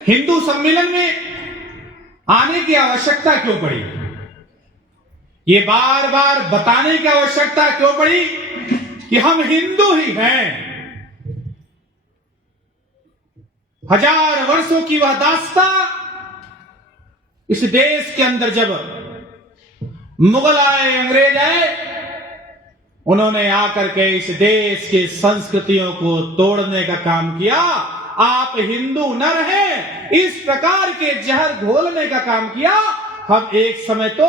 हिंदू सम्मेलन में आने की आवश्यकता क्यों पड़ी? ये बार बार बताने की आवश्यकता क्यों पड़ी कि हम हिंदू ही हैं। हजार वर्षों की वह दास्ता इस देश के अंदर जब मुगल आए, अंग्रेज आए, उन्होंने आकर के इस देश की संस्कृतियों को तोड़ने का काम किया। आप हिंदू न रहे, इस प्रकार के जहर घोलने का काम किया। हम एक समय तो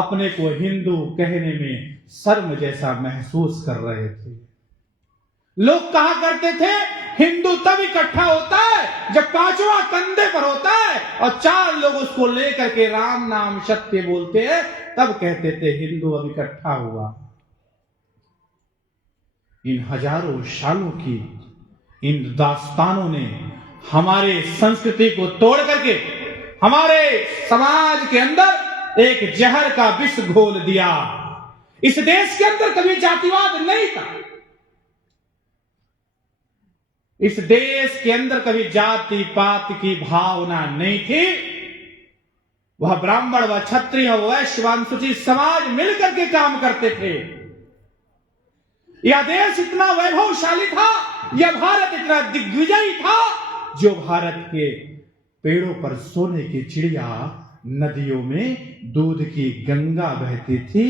अपने को हिंदू कहने में शर्म जैसा महसूस कर रहे थे। लोग कहा करते थे हिंदू तब इकट्ठा होता है जब पांचवा कंधे पर होता है और चार लोग उसको लेकर के राम नाम सत्य बोलते हैं, तब कहते थे हिंदू अब इकट्ठा हुआ। इन हजारों सालों की इन दास्तानों ने हमारे संस्कृति को तोड़ करके हमारे समाज के अंदर एक जहर का विष घोल दिया। इस देश के अंदर कभी जातिवाद नहीं था। इस देश के अंदर कभी जाति पात की भावना नहीं थी। वह ब्राह्मण, वह क्षत्रिय, वह वैश्य, वह अनुसूचित समाज मिलकर के काम करते थे। यह देश इतना वैभवशाली था, यह भारत इतना दिग्विजयी था, जो भारत के पेड़ों पर सोने की चिड़िया, नदियों में दूध की गंगा बहती थी।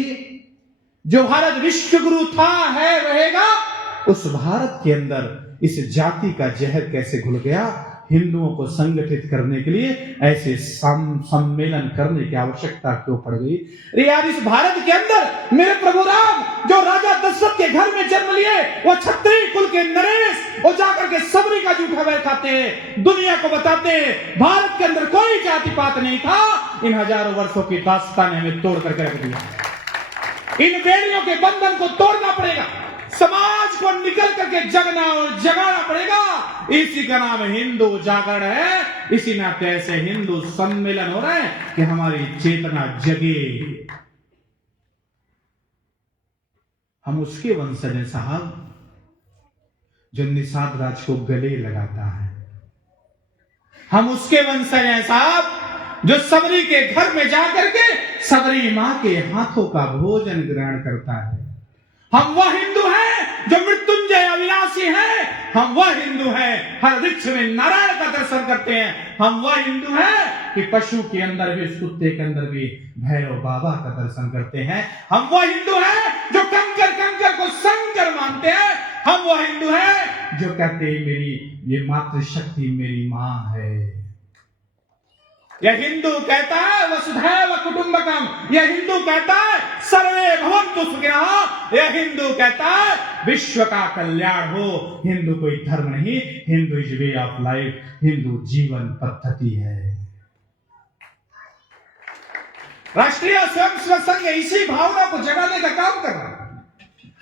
जो भारत विश्व गुरु था, है, रहेगा, उस भारत के अंदर इस जाति का जहर कैसे घुल गया? हिंदुओं को संगठित करने के लिए ऐसे सम्मेलन करने की आवश्यकता क्यों पड़ गई? यार, इस भारत के अंदर मेरे प्रभु राम जो राजा दशरथ के घर में जन्म लिए, वो क्षत्रिय कुल के नरेश, वो जाकर के सबरी का जूठा बैर खाते हैं, दुनिया को बताते हैं भारत के अंदर कोई जाति पात नहीं था। इन हजारों वर्षों की दास्तान ने हमें तोड़ करके रख दिया। इन बेड़ियों के बंधन को तोड़ना पड़ेगा, समाज को निकल करके जगना और जगाना पड़ेगा। इसी का नाम हिंदू जागरण है। इसी नाते ऐसे हिंदू सम्मेलन हो रहे हैं कि हमारी चेतना जगे। हम उसके वंशज हैं साहब जो निषाद राज को गले लगाता है। हम उसके वंशज हैं साहब जो सबरी के घर में जाकर के सबरी मां के हाथों का भोजन ग्रहण करता है। हम वह हिंदू हैं जो मृत्युंजय अविनाशी हैं। हम वह हिंदू हैं हर वृक्ष में नारायण का दर्शन करते हैं। हम वह हिंदू हैं कि पशु के अंदर भी, इस कुत्ते के अंदर भी भैरव बाबा का दर्शन करते हैं। हम वह हिंदू हैं जो कंकर कंकर को शंकर मानते हैं। हम वह हिंदू हैं जो कहते हैं मेरी ये मातृशक्ति मेरी मां है। यह हिंदू कहता है वसुधैव कुटुंबकम। यह हिंदू कहता है सर्वे भवन्तु सुखिनः। यह हिंदू कहता है विश्व का कल्याण हो। हिंदू कोई धर्म नहीं, Hindu is way of life. Hindu जीवन पद्धति है। राष्ट्रीय स्वयंसेवक संघ इसी भावना को जगाने का काम कर रहा है।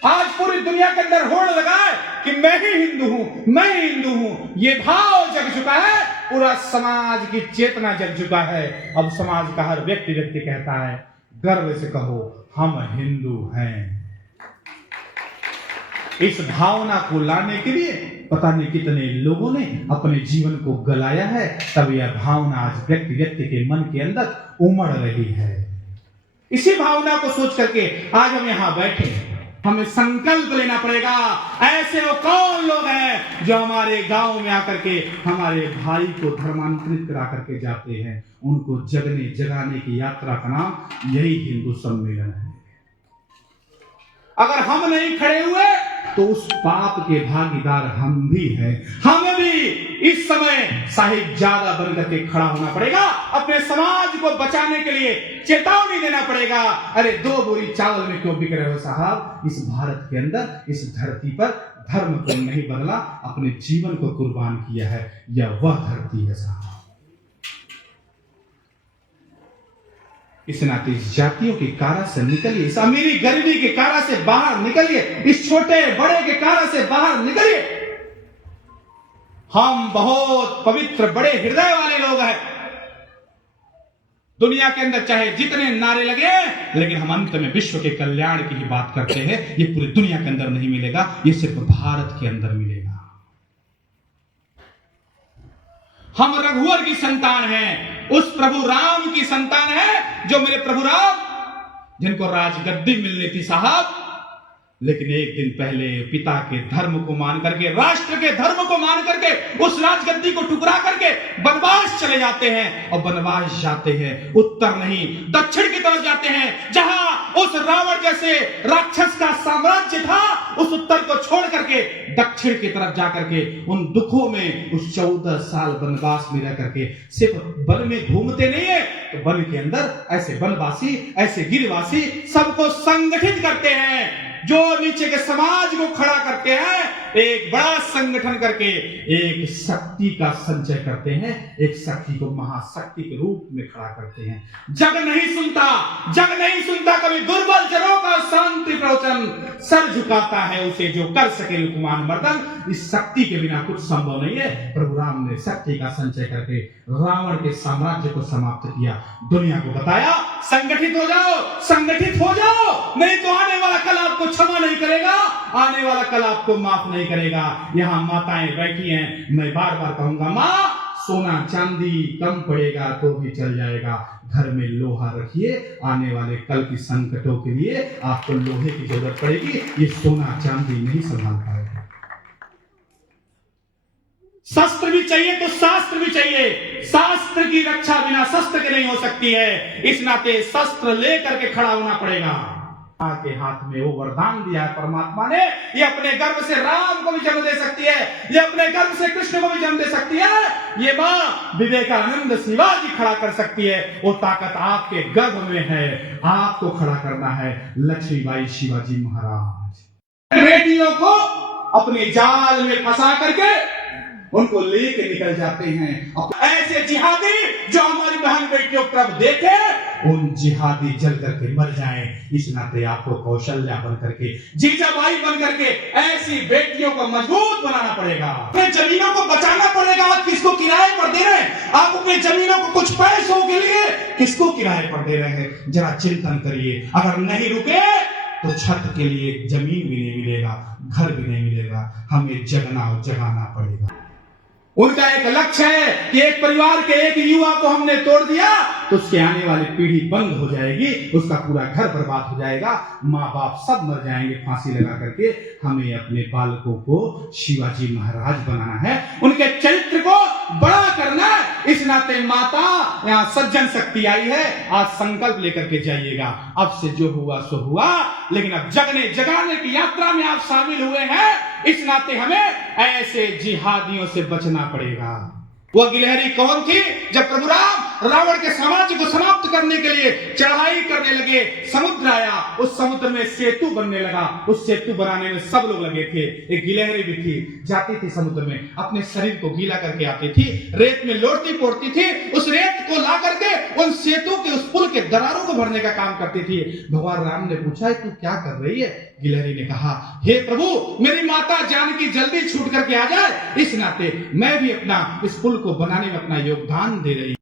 आज पूरी दुनिया के अंदर होड़ लगा है कि मैं ही हिंदू हूं, मैं ही हिंदू हूं। ये भाव जग चुका है, पूरा समाज की चेतना जग चुका है। अब समाज का हर व्यक्ति कहता है गर्व से कहो हम हिंदू हैं। इस भावना को लाने के लिए पता नहीं कितने लोगों ने अपने जीवन को गलाया है, तब यह भावना आज व्यक्ति के मन के अंदर उमड़ रही है। इसी भावना को सोच करके आज हम यहां बैठे हैं। हमें संकल्प लेना पड़ेगा। ऐसे वो कौन लोग हैं जो हमारे गांव में आकर के हमारे भाई को धर्मांतरित करा करके जाते हैं? उनको जगने जगाने की यात्रा का नाम यही हिंदू सम्मेलन है। अगर हम नहीं खड़े हुए तो उस पाप के भागीदार हम भी हैं। हमें भी इस समय साहिबजादा बनकर के खड़ा होना पड़ेगा। अपने समाज को बचाने के लिए चेतावनी देना पड़ेगा। अरे 2 बोरी चावल में क्यों बिक रहे हो साहब? इस भारत के अंदर, इस धरती पर धर्म को नहीं बदला, अपने जीवन को कुर्बान किया है। यह वह धरती है साहब। इस नाते इस जातियों की कारा से निकलिए, इस अमीरी गरीबी के कारा से बाहर निकलिए, इस छोटे बड़े के कारा से बाहर निकलिए। हम बहुत पवित्र बड़े हृदय वाले लोग हैं। दुनिया के अंदर चाहे जितने नारे लगे, लेकिन हम अंत में विश्व के कल्याण की ही बात करते हैं। ये पूरी दुनिया के अंदर नहीं मिलेगा, ये सिर्फ भारत के अंदर मिलेगा। हम रघुवर की संतान हैं, उस प्रभु राम की संतान है, जो मेरे प्रभु राम जिनको राजगद्दी मिलनी थी साहब, लेकिन एक दिन पहले पिता के धर्म को मान करके, राष्ट्र के धर्म को मान करके उस राजगद्दी को टुकरा करके वनवास चले जाते हैं। और वनवास जाते हैं उत्तर नहीं दक्षिण की तरफ जाते हैं, जहां उस रावण जैसे राक्षस का साम्राज्य था, उस उत्तर को छोड़ करके दक्षिण की तरफ जाकर के उन दुखों में उस 14 साल वनवास में रह करके सिर्फ वन में घूमते नहीं है, तो वन के अंदर ऐसे वनवासी, ऐसे गिरवासी सबको संगठित करते हैं, जो नीचे के समाज को खड़ा करते हैं, एक बड़ा संगठन करके एक शक्ति का संचय करते हैं, एक शक्ति को महाशक्ति के रूप में खड़ा करते हैं। जग नहीं सुनता कभी दुर्बल जनों का शांति प्रवचन, सर झुकाता है उसे जो कर सके लुकमान मर्दन। इस शक्ति के बिना कुछ संभव नहीं है। प्रभु राम ने शक्ति का संचय करके रावण के साम्राज्य को समाप्त किया, दुनिया को बताया संगठित हो जाओ, नहीं तो आने वाला कल आपको क्षमा नहीं करेगा, आने वाला कल आपको माफ नहीं करेगा। यहाँ माताएं बैठी हैं, मैं बार बार कहूंगा, माँ सोना चांदी कम पड़ेगा तो भी चल जाएगा, घर में लोहा रखिए, आने वाले कल की संकटों के लिए आपको लोहे की जरूरत पड़ेगी, ये सोना चांदी नहीं संभाल पाएगा। शस्त्र भी चाहिए तो शास्त्र भी चाहिए, शास्त्र की रक्षा बिना शस्त्र के नहीं हो सकती है, इस नाते शस्त्र लेकर के खड़ा होना पड़ेगा। के हाथ में वो वरदान दिया है परमात्मा ने, ये अपने गर्भ से राम को भी जन्म दे सकती है, ये अपने गर्भ से कृष्ण को भी जन्म दे सकती है, ये मां विवेकानंद शिवाजी खड़ा कर सकती है। वो ताकत आपके गर्भ में है, आपको खड़ा करना है। लक्ष्मीबाई शिवाजी महाराज बेटियों को अपने जाल में फंसा करके उनको लेके निकल जाते हैं। ऐसे जिहादी जो हमारी बहन बेटियों की तरफ देखे, उन जिहादी जल करके मर जाएं। इस नाते आपको कौशल्या बन करके, जीजाबाई बन करके ऐसी बेटियों को मजबूत बनाना पड़ेगा। अपने जमीनों को बचाना पड़ेगा। आप किसको किराए पर दे रहे हैं? आप अपने जमीनों को कुछ पैसों के लिए किसको किराए पर दे रहे हैं? जरा चिंतन करिए। अगर नहीं रुके तो छत के लिए जमीन भी नहीं मिलेगा, घर भी नहीं मिलेगा। हमें जगाना पड़ेगा। उनका एक लक्ष्य है कि एक परिवार के एक युवा को हमने तोड़ दिया तो उसके आने वाली पीढ़ी बंद हो जाएगी, उसका पूरा घर बर्बाद हो जाएगा, माँ बाप सब मर जाएंगे फांसी लगा करके। हमें अपने बालकों को शिवाजी महाराज बनाना है, उनके चरित्र को बड़ा करना है। इस नाते माता यहाँ सज्जन शक्ति आई है, आज संकल्प लेकर के जाइएगा। अब से जो हुआ सो हुआ, लेकिन अब जगाने की यात्रा में आप शामिल हुए हैं, इस नाते हमें ऐसे जिहादियों से बचना पड़ेगा। वह गिलहरी कौन थी? जब प्रभु राम रावण के साम्राज्य को समाप्त करने के लिए चढ़ाई करने लगे, समुद्र आया, उस समुद्र में सेतु बनने लगा, उस सेतु बनाने में सब लोग लगे थे। एक गिलहरी भी थी, जाती थी समुद्र में, अपने शरीर को गीला करके आती थी, रेत में लोटती पोड़ती थी, उस रेत को ला करके उन सेतु के उस पुल के दरारों को भरने का काम करती थी। भगवान राम ने पूछा, तू क्या कर रही है? गिलहरी ने कहा, हे प्रभु, मेरी माता जानकी जल्दी छूट करके आ जाए, इस नाते मैं भी अपना इस पुल को बनाने में अपना योगदान दे रही